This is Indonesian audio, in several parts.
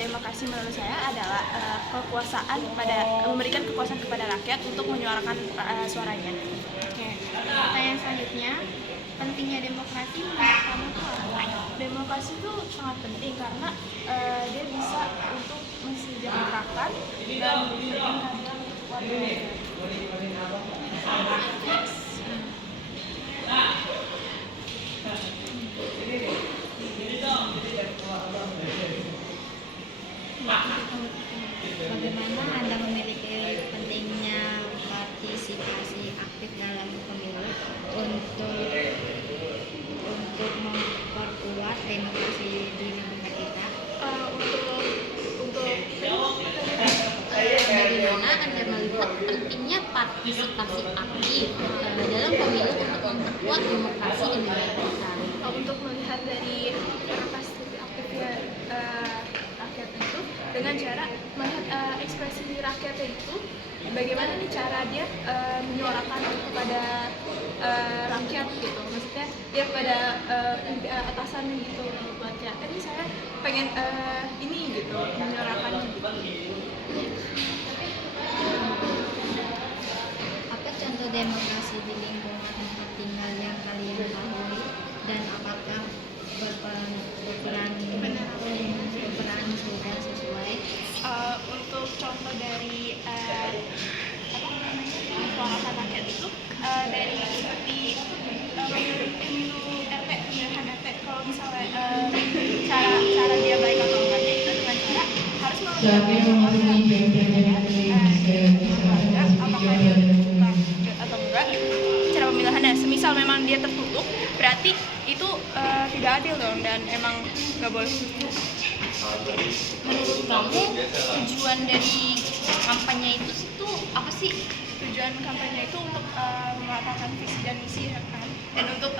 demokrasi menurut saya adalah memberikan kekuasaan kepada rakyat untuk menyuarakan suaranya. Oke. Pertanyaan selanjutnya, pentingnya demokrasi menurut kamu itu apa? Demokrasi itu sangat penting karena dia bisa untuk mensejahterakan dan memberikan keadilan untuk warga negara. Bagaimana Anda memiliki pentingnya partisipasi aktif dalam pemilu untuk memperkuat demokrasi di negara kita? Bagaimana Anda melihat pentingnya partisipasi aktif dalam pemilu untuk memperkuat demokrasi di negara kita? Untuk melihat dari partisipasi aktifnya rakyat itu dengan cara melihat ekspresi rakyatnya itu, bagaimana nih cara dia menyuarakan kepada rakyat gitu, maksudnya dia kepada atasannya gitu, buat ya kan saya pengen ini gitu menyuarakan gitu. Apa contoh demokrasi di lingkungan tempat tinggal yang kalian ketahui dan apakah berperan sudah sesuai? Untuk contoh dari menyuarakan rakyat itu dari seperti pemilu RT, pemilihan RT, kalau misalnya cara dia baik atau enggaknya itu dengan cara harus melibatkan warga, apakah dia terbuka atau enggak cara pemilihannya. Semisal memang dia tertutup, berarti itu tidak adil dong dan emang nggak boleh. Menurut kamu tujuan dari kampanye itu apa sih? Tujuan kampanye itu untuk mengatakan visi dan misi ya kan, dan untuk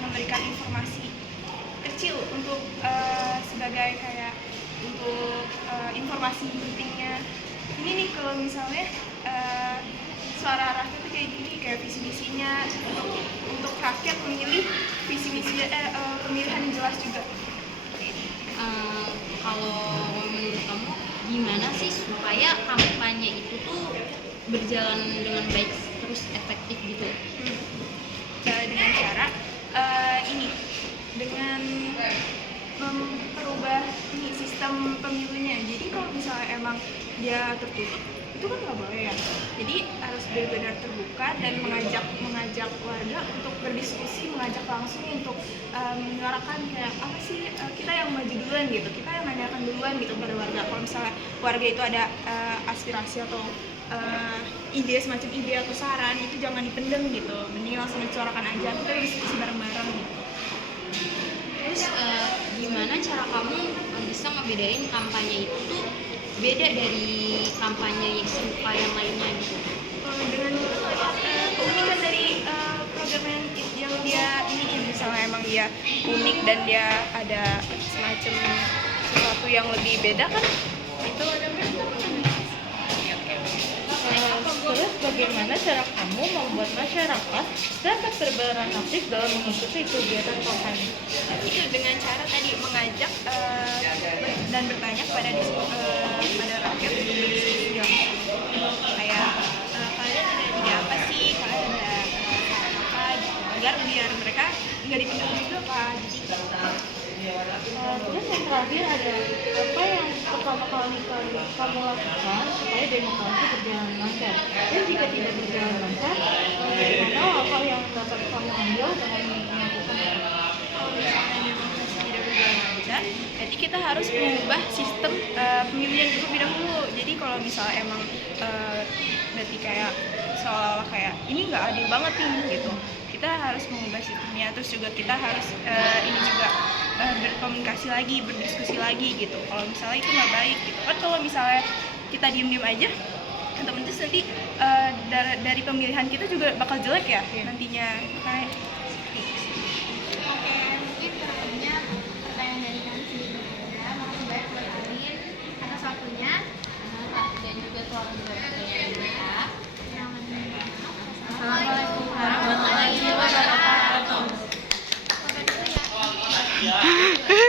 memberikan informasi kecil untuk sebagai kayak untuk informasi pentingnya. Ini nih kalau misalnya suara rakyat itu kayak gini, kayak visi misinya untuk rakyat memilih visi misi pemilihan yang jelas juga. Kalau menurut kamu gimana sih supaya kampanye itu tuh berjalan dengan baik terus efektif gitu? Dengan cara dengan memperubah sistem pemilunya. Jadi kalau misalnya emang dia tertutup, itu kan nggak boleh ya. Jadi harus benar-benar terbuka dan mengajak warga untuk berdiskusi, mengajak langsung untuk menyuarakan kayak apa sih kita yang maju duluan gitu, kita yang nanyakan duluan gitu pada warga. Kalau misalnya warga itu ada aspirasi atau ide semacam ide atau saran, itu jangan dipendam gitu, mending langsung disuarakan aja, kita diskusi bareng-bareng gitu. Terus gimana cara kamu bisa ngebedain kampanye itu tuh beda dari kampanye yang serupa yang lainnya gitu? Dengan melihat keunikan dari program yang dia iniin, misalnya emang dia unik dan dia ada semacam sesuatu yang lebih beda kan, itu Terus bagaimana cara kamu membuat masyarakat dapat berperan aktif dalam mengikuti kegiatan kampanye? itu dengan cara tadi mengajak dan bertanya kepada rakyat untuk berdiskusi kayak kalian ada ide apa sih, kalian ada saran apa gitu, agar biar mereka nggak dipendam juga Pak. Jadi Terus yang terakhir ada apa yang pertama kali kamu lakukan supaya demokrasi berjalan lancar? Dan jika tidak berjalan lancar, bagaimana langkah yang dapat kamu ambil dengan melakukan apa? kalau misalnya demokrasi tidak berjalan lancar, jadi kita harus mengubah sistem pemilu yang terlebih dahulu. Jadi kalau misalnya emang berarti kayak seolah-olah kayak ini nggak adil banget nih gitu, kita harus mengubah sistemnya. Terus juga kita harus ini juga berkomunikasi lagi, berdiskusi lagi gitu. Kalau misalnya itu nggak baik gitu kan, kalau misalnya kita diem-diem aja, otomatis nanti dari pemilihan kita juga bakal jelek ya nantinya. Nah,